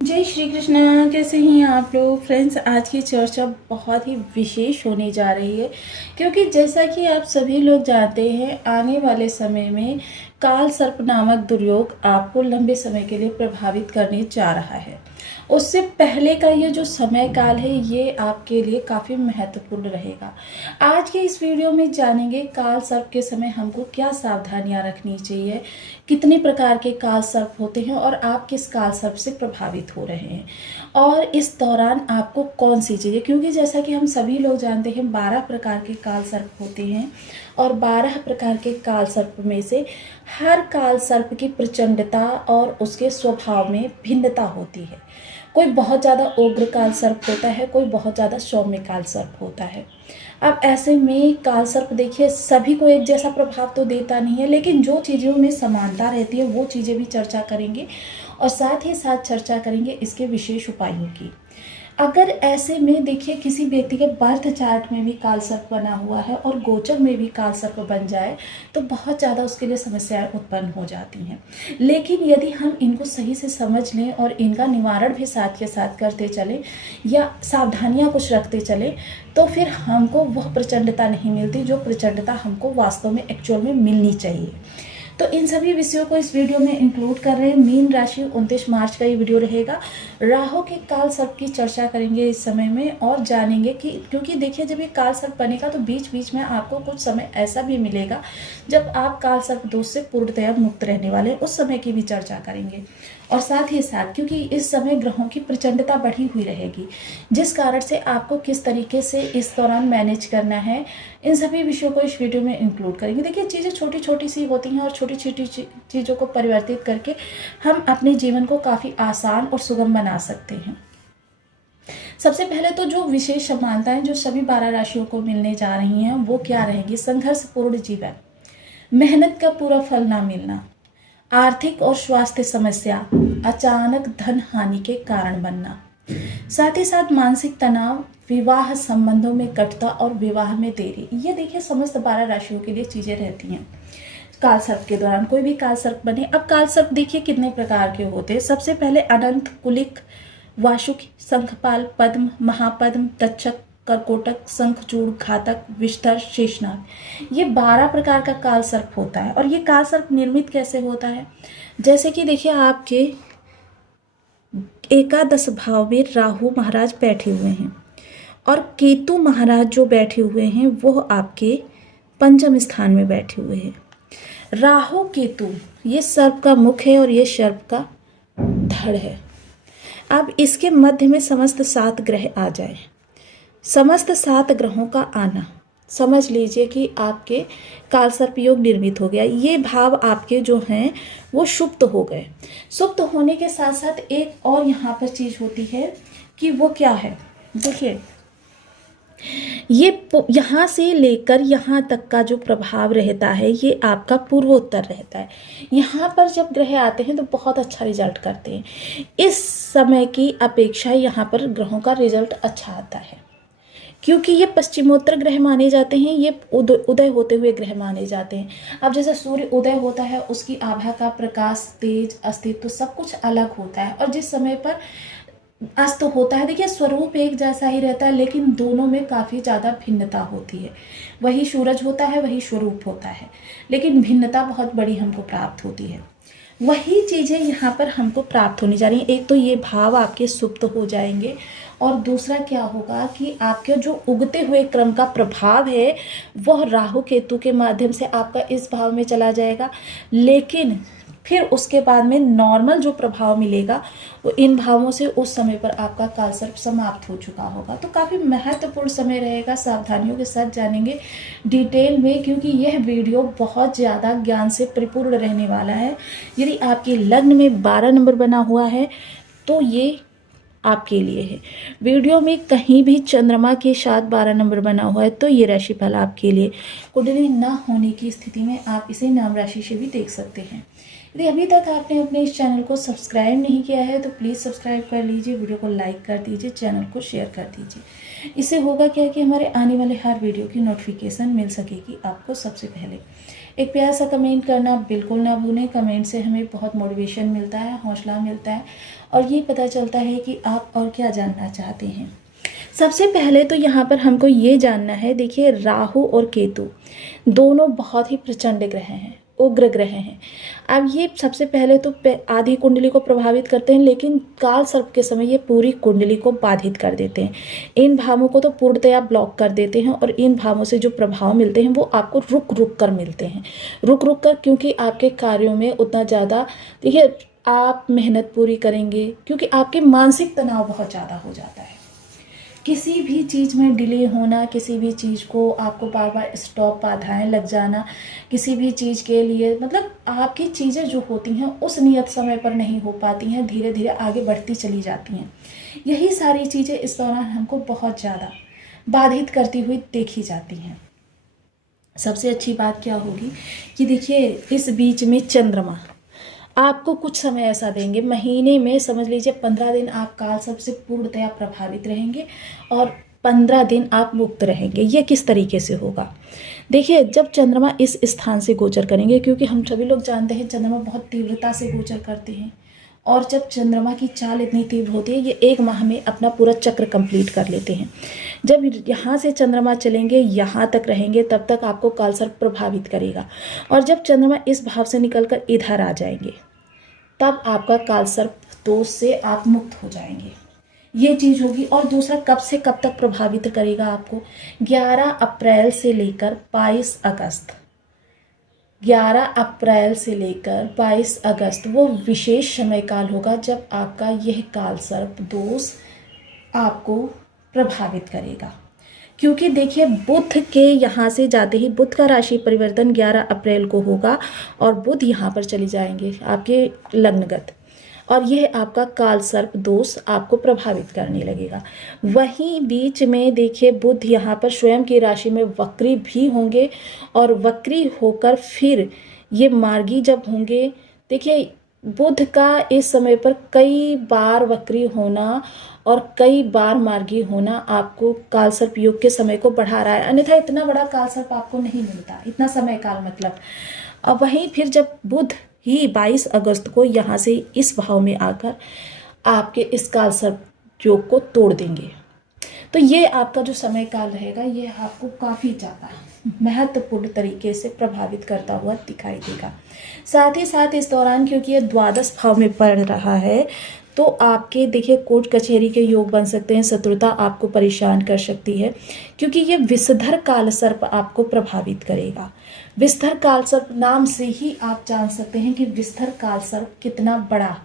जय श्री कृष्णा। कैसे हैं आप लोग फ्रेंड्स। आज की चर्चा बहुत ही विशेष होने जा रही है क्योंकि जैसा कि आप सभी लोग जानते हैं आने वाले समय में काल सर्प नामक दुर्योग आपको लंबे समय के लिए प्रभावित करने जा रहा है। उससे पहले का ये जो समय काल है ये आपके लिए काफ़ी महत्वपूर्ण रहेगा। आज के इस वीडियो में जानेंगे काल सर्प के समय हमको क्या सावधानियां रखनी चाहिए, कितने प्रकार के काल सर्प होते हैं और आप किस काल सर्प से प्रभावित हो रहे हैं और इस दौरान आपको कौन सी चीज़ें, क्योंकि जैसा कि हम सभी लोग जानते हैं 12 प्रकार के काल सर्प होते हैं और 12 प्रकार के काल सर्प में से हर काल सर्प की प्रचंडता और उसके स्वभाव में भिन्नता होती है। कोई बहुत ज़्यादा उग्र काल सर्प होता है, कोई बहुत ज़्यादा सौम्य काल सर्प होता है। अब ऐसे में काल सर्प देखिए सभी को एक जैसा प्रभाव तो देता नहीं है, लेकिन जो चीज़ों में समानता रहती है वो चीज़ें भी चर्चा करेंगे और साथ ही साथ चर्चा करेंगे इसके विशेष उपायों की। अगर ऐसे में देखिए किसी व्यक्ति के बर्थ चार्ट में भी काल सर्प बना हुआ है और गोचर में भी काल सर्प बन जाए तो बहुत ज़्यादा उसके लिए समस्याएं उत्पन्न हो जाती हैं। लेकिन यदि हम इनको सही से समझ लें और इनका निवारण भी साथ के साथ करते चलें या सावधानियां कुछ रखते चलें तो फिर हमको वह प्रचंडता नहीं मिलती जो प्रचंडता हमको वास्तव में एक्चुअल में मिलनी चाहिए। तो इन सभी विषयों को इस वीडियो में इंक्लूड कर रहे हैं। मीन राशि 29 मार्च का ये वीडियो रहेगा। राहु के काल सर्प की चर्चा करेंगे इस समय में और जानेंगे कि क्योंकि देखिए जब ये काल सर्प बनेगा तो बीच बीच में आपको कुछ समय ऐसा भी मिलेगा जब आप काल सर्प दोष से पूर्णतया मुक्त रहने वाले, उस समय की भी चर्चा करेंगे। और साथ ही साथ क्योंकि इस समय ग्रहों की प्रचंडता बढ़ी हुई रहेगी जिस कारण से आपको किस तरीके से इस दौरान मैनेज करना है, इन सभी विषयों को इस वीडियो में इंक्लूड करेंगे। देखिए चीज़ें छोटी छोटी सी होती हैं और छोटी छोटी चीज़ों को परिवर्तित करके हम अपने जीवन को काफ़ी आसान और सुगम बना सकते हैं। सबसे पहले तो जो विशेष समानताएं जो सभी 12 राशियों को मिलने जा रही हैं वो क्या रहेगी। संघर्षपूर्ण जीवन, मेहनत का पूरा फल ना मिलना, आर्थिक और स्वास्थ्य समस्या, अचानक धन हानि के कारण बनना, साथ ही साथ मानसिक तनाव, विवाह संबंधों में कटुता और विवाह में देरी। ये देखिए समस्त 12 राशियों के लिए चीजें रहती हैं काल सर्प के दौरान। कोई भी काल सर्प बने। अब काल सर्प देखिए कितने प्रकार के होते हैं। सबसे पहले अनंत, कुलिक, वाशुक, शंखपाल, पद्म, महापद्म, तक्षक, करकोटक, शंखचूड़, घातक, विष्ठर, शेषनाग। ये 12 प्रकार का काल सर्प होता है। और ये काल सर्प निर्मित कैसे होता है, जैसे कि देखिए आपके एकादश भाव में राहु महाराज बैठे हुए हैं और केतु महाराज जो बैठे हुए हैं वो आपके पंचम स्थान में बैठे हुए हैं। राहु केतु ये सर्प का मुख है और ये सर्प का धड़ है। अब इसके मध्य में समस्त 7 ग्रह आ जाए, समस्त 7 ग्रहों का आना, समझ लीजिए कि आपके काल सर्प योग निर्मित हो गया। ये भाव आपके जो हैं वो सुप्त हो गए। सुप्त होने के साथ साथ एक और यहाँ पर चीज होती है कि वो क्या है, देखिए ये यहाँ से लेकर यहाँ तक का जो प्रभाव रहता है ये आपका पूर्वोत्तर रहता है। यहाँ पर जब ग्रह आते हैं तो बहुत अच्छा रिजल्ट करते हैं। इस समय की अपेक्षा यहाँ पर ग्रहों का रिजल्ट अच्छा आता है क्योंकि ये पश्चिमोत्तर ग्रह माने जाते हैं, ये उदय होते हुए ग्रह माने जाते हैं। अब जैसे सूर्य उदय होता है उसकी आभा का प्रकाश, तेज, अस्तित्व सब कुछ अलग होता है और जिस समय पर अस्त होता है देखिए स्वरूप एक जैसा ही रहता है लेकिन दोनों में काफ़ी ज़्यादा भिन्नता होती है। वही सूरज होता है, वही स्वरूप होता है, लेकिन भिन्नता बहुत बड़ी हमको प्राप्त होती है। वही चीज़ें यहाँ पर हमको प्राप्त होने जा रही हैं। एक तो ये भाव आपके सुप्त हो जाएंगे और दूसरा क्या होगा कि आपके जो उगते हुए क्रम का प्रभाव है वह राहु केतु के माध्यम से आपका इस भाव में चला जाएगा, लेकिन फिर उसके बाद में नॉर्मल जो प्रभाव मिलेगा वो इन भावों से उस समय पर आपका काल सर्प समाप्त हो चुका होगा। तो काफ़ी महत्वपूर्ण समय रहेगा। सावधानियों के साथ जानेंगे डिटेल में क्योंकि यह वीडियो बहुत ज़्यादा ज्ञान से परिपूर्ण रहने वाला है। यदि आपके लग्न में 12 नंबर बना हुआ है तो ये आपके लिए है। वीडियो में कहीं भी चंद्रमा के साथ 12 नंबर बना हुआ है तो ये राशिफल आपके लिए। कुंडली न होने की स्थिति में आप इसे नाम राशि से भी देख सकते हैं। यदि अभी तक आपने अपने इस चैनल को सब्सक्राइब नहीं किया है तो प्लीज़ सब्सक्राइब कर लीजिए, वीडियो को लाइक कर दीजिए, चैनल को शेयर कर दीजिए। इससे होगा क्या कि हमारे आने वाले हर वीडियो की नोटिफिकेशन मिल सकेगी आपको सबसे पहले। एक प्यारा सा कमेंट करना बिल्कुल ना भूलें। कमेंट से हमें बहुत मोटिवेशन मिलता है, हौसला मिलता है और ये पता चलता है कि आप और क्या जानना चाहते हैं। सबसे पहले तो यहाँ पर हमको ये जानना है, देखिए राहु और केतु दोनों बहुत ही प्रचंड ग्रह हैं, उग्र ग्रह हैं। अब ये सबसे पहले तो आधी कुंडली को प्रभावित करते हैं, लेकिन काल सर्प के समय ये पूरी कुंडली को बाधित कर देते हैं। इन भावों को तो पूर्णतया ब्लॉक कर देते हैं और इन भावों से जो प्रभाव मिलते हैं वो आपको रुक रुक कर मिलते हैं, रुक रुक कर, क्योंकि आपके कार्यों में उतना ज़्यादा, देखिए आप मेहनत पूरी करेंगे क्योंकि आपके मानसिक तनाव बहुत ज़्यादा हो जाता है। किसी भी चीज़ में डिले होना, किसी भी चीज़ को आपको बार बार स्टॉप, बाधाएं लग जाना, किसी भी चीज़ के लिए, मतलब आपकी चीज़ें जो होती हैं उस नियत समय पर नहीं हो पाती हैं, धीरे धीरे आगे बढ़ती चली जाती हैं। यही सारी चीज़ें इस दौरान हमको बहुत ज़्यादा बाधित करती हुई देखी जाती हैं। सबसे अच्छी बात क्या होगी कि देखिए इस बीच में चंद्रमा आपको कुछ समय ऐसा देंगे, महीने में समझ लीजिए 15 दिन आप काल सर्प से पूर्णतया प्रभावित रहेंगे और 15 दिन आप मुक्त रहेंगे। ये किस तरीके से होगा? देखिए जब चंद्रमा इस स्थान से गोचर करेंगे, क्योंकि हम सभी लोग जानते हैं चंद्रमा बहुत तीव्रता से गोचर करते हैं और जब चंद्रमा की चाल इतनी तीव्र होती है, ये 1 माह में अपना पूरा चक्र कंप्लीट कर लेते हैं। जब यहाँ से चंद्रमा चलेंगे, यहाँ तक रहेंगे, तब तक आपको काल सर्प प्रभावित करेगा और जब चंद्रमा इस भाव से निकलकर इधर आ जाएंगे तब आपका काल सर्प दोष से आप मुक्त हो जाएंगे। ये चीज़ होगी। और दूसरा, कब से कब तक प्रभावित करेगा आपको? 11 अप्रैल से लेकर 22 अगस्त। 11 अप्रैल से लेकर 22 अगस्त वो विशेष समय काल होगा जब आपका यह काल सर्प दोष आपको प्रभावित करेगा। क्योंकि देखिए बुध के यहाँ से जाते ही बुध का राशि परिवर्तन 11 अप्रैल को होगा और बुध यहाँ पर चले जाएंगे आपके लग्नगत, और यह आपका काल सर्प दोष आपको प्रभावित करने लगेगा। वहीं बीच में देखिए बुध यहाँ पर स्वयं की राशि में वक्री भी होंगे और वक्री होकर फिर ये मार्गी जब होंगे, देखिए बुध का इस समय पर कई बार वक्री होना और कई बार मार्गी होना आपको काल सर्प योग के समय को बढ़ा रहा है, अन्यथा इतना बड़ा काल सर्प आपको नहीं मिलता, इतना समय काल मतलब। अब वहीं फिर जब बुध ही 22 अगस्त को यहाँ से इस भाव में आकर आपके इस काल सर्प योग को तोड़ देंगे, तो ये आपका जो समय काल रहेगा ये आपको काफ़ी ज़्यादा महत्वपूर्ण तरीके से प्रभावित करता हुआ दिखाई देगा। साथ ही साथ इस दौरान क्योंकि ये द्वादश भाव में पड़ रहा है, तो आपके देखिए कोर्ट कचहरी के योग बन सकते हैं, शत्रुता आपको परेशान कर सकती है, क्योंकि ये विषधर काल सर्प आपको प्रभावित करेगा। विषधर काल सर्प नाम से ही आप जान सकते हैं कि विषधर काल सर्प कितना बड़ा,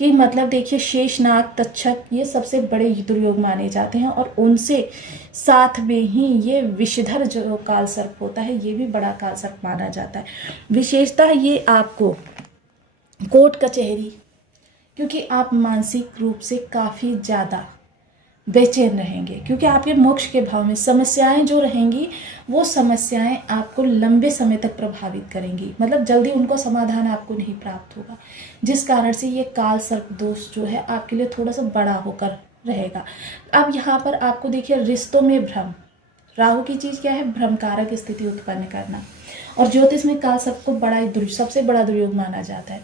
कि मतलब देखिए शेषनाग, तक्षक ये सबसे बड़े दुर्योग माने जाते हैं और उनसे साथ में ही ये विषधर जो काल सर्प होता है ये भी बड़ा काल सर्प माना जाता है। विशेषता ये आपको कोर्ट कचहरी, क्योंकि आप मानसिक रूप से काफ़ी ज़्यादा बेचैन रहेंगे, क्योंकि आपके मोक्ष के भाव में समस्याएं जो रहेंगी वो समस्याएं आपको लंबे समय तक प्रभावित करेंगी, मतलब जल्दी उनको समाधान आपको नहीं प्राप्त होगा, जिस कारण से ये काल सर्प दोष जो है आपके लिए थोड़ा सा बड़ा होकर रहेगा। अब यहाँ पर आपको देखिए रिश्तों में भ्रम, राहु की चीज़ क्या है? भ्रमकारक स्थिति उत्पन्न करना, और ज्योतिष में काल सर्प को बड़ा सबसे बड़ा दुर्योग माना जाता है।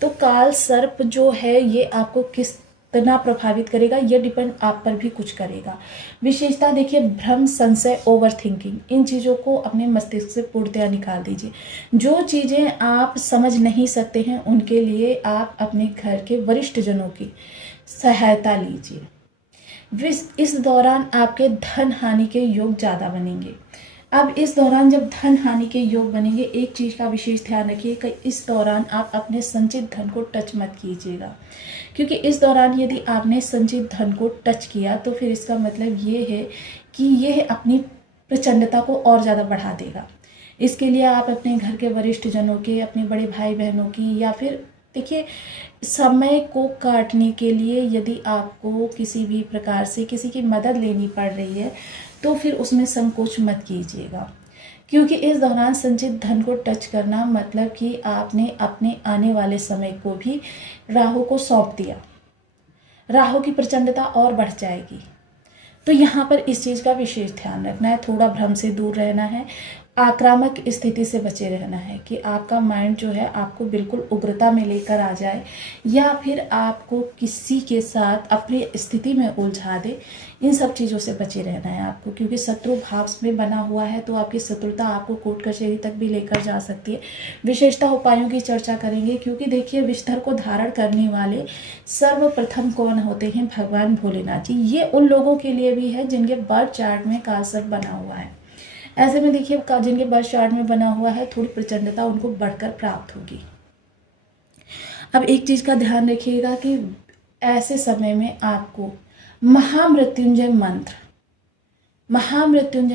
तो काल सर्प जो है ये आपको कितना प्रभावित करेगा ये डिपेंड आप पर भी कुछ करेगा। विशेषता देखिए भ्रम, संशय, ओवर थिंकिंग, इन चीज़ों को अपने मस्तिष्क से पूर्णतया निकाल दीजिए। जो चीज़ें आप समझ नहीं सकते हैं उनके लिए आप अपने घर के वरिष्ठ जनों की सहायता लीजिए। इस दौरान आपके धन हानि के योग ज़्यादा बनेंगे। अब इस दौरान जब धन हानि के योग बनेंगे, एक चीज़ का विशेष ध्यान रखिए कि इस दौरान आप अपने संचित धन को टच मत कीजिएगा, क्योंकि इस दौरान यदि आपने संचित धन को टच किया तो फिर इसका मतलब ये है कि यह अपनी प्रचंडता को और ज़्यादा बढ़ा देगा। इसके लिए आप अपने घर के वरिष्ठ जनों के, अपने बड़े भाई बहनों की, या फिर देखिए समय को काटने के लिए यदि आपको किसी भी प्रकार से किसी की मदद लेनी पड़ रही है तो फिर उसमें संकोच मत कीजिएगा, क्योंकि इस दौरान संचित धन को टच करना मतलब कि आपने अपने आने वाले समय को भी राहु को सौंप दिया, राहु की प्रचंडता और बढ़ जाएगी। तो यहाँ पर इस चीज़ का विशेष ध्यान रखना है, थोड़ा भ्रम से दूर रहना है आक्रामक स्थिति से बचे रहना है कि आपका माइंड जो है आपको बिल्कुल उग्रता में लेकर आ जाए या फिर आपको किसी के साथ अपनी स्थिति में उलझा दे। इन सब चीज़ों से बचे रहना है आपको, क्योंकि शत्रु भाव में बना हुआ है तो आपकी शत्रुता आपको कोर्ट कचहरी तक भी लेकर जा सकती है। विशेषता उपायों की चर्चा करेंगे, क्योंकि देखिए विषधर को धारण करने वाले सर्वप्रथम कौन होते हैं? भगवान भोलेनाथ जी। ये उन लोगों के लिए भी है जिनके बर्थ चार्ट में कालसर्प बना हुआ है। ऐसे में देखिए जिनके बर्थ चार्ट में बना हुआ है थोड़ी प्रचंडता उनको बढ़कर प्राप्त होगी। अब एक चीज़ का ध्यान रखिएगा कि ऐसे समय में आपको महामृत्युंजय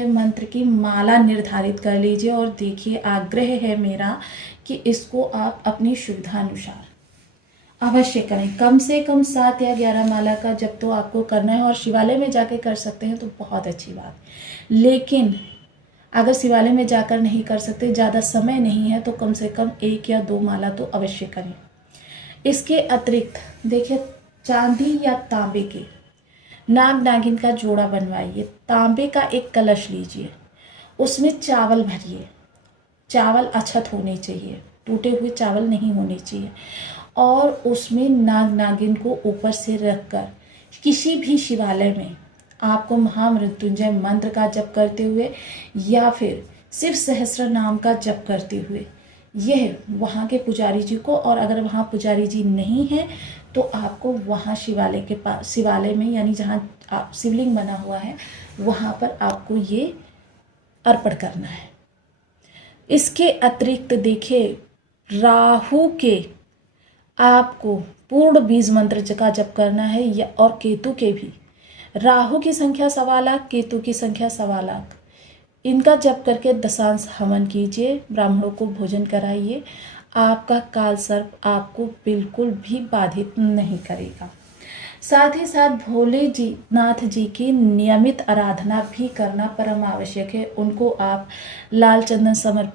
मंत्र की माला निर्धारित कर लीजिए और देखिए आग्रह है मेरा कि इसको आप अपनी सुविधानुसार अवश्य करें। कम से कम 7 या 11 माला का जब तो आपको करना है, और शिवालय में जाके कर सकते हैं तो बहुत अच्छी बात। लेकिन अगर शिवालय में जाकर नहीं कर सकते, ज़्यादा समय नहीं है, तो कम से कम 1 या 2 माला तो अवश्य करें। इसके अतिरिक्त देखिए चांदी या तांबे के नाग नागिन का जोड़ा बनवाइए। तांबे का एक कलश लीजिए, उसमें चावल भरिए। चावल अछत होने चाहिए, टूटे हुए चावल नहीं होने चाहिए। और उसमें नाग नागिन को ऊपर से रखकर किसी भी शिवालय में आपको महामृत्युंजय मंत्र का जप करते हुए या फिर शिव सहस्त्र नाम का जप करते हुए यह वहाँ के पुजारी जी को, और अगर वहाँ पुजारी जी नहीं है तो आपको वहाँ शिवालय के पास, शिवालय में यानी जहाँ शिवलिंग बना हुआ है वहाँ पर आपको ये अर्पण करना है। इसके अतिरिक्त देखिए राहु के आपको पूर्ण बीज मंत्र का जप करना है, या और केतु के भी। राहु की संख्या 1.25 लाख, केतु की संख्या 1.25 लाख। इनका जप करके दशांश हवन कीजिए, ब्राह्मणों को भोजन कराइए। आपका काल सर्प आपको बिल्कुल भी बाधित नहीं करेगा। साथ ही साथ भोले जी नाथ जी की नियमित आराधना भी करना परम आवश्यक है। उनको आप लाल चंदन समर्पित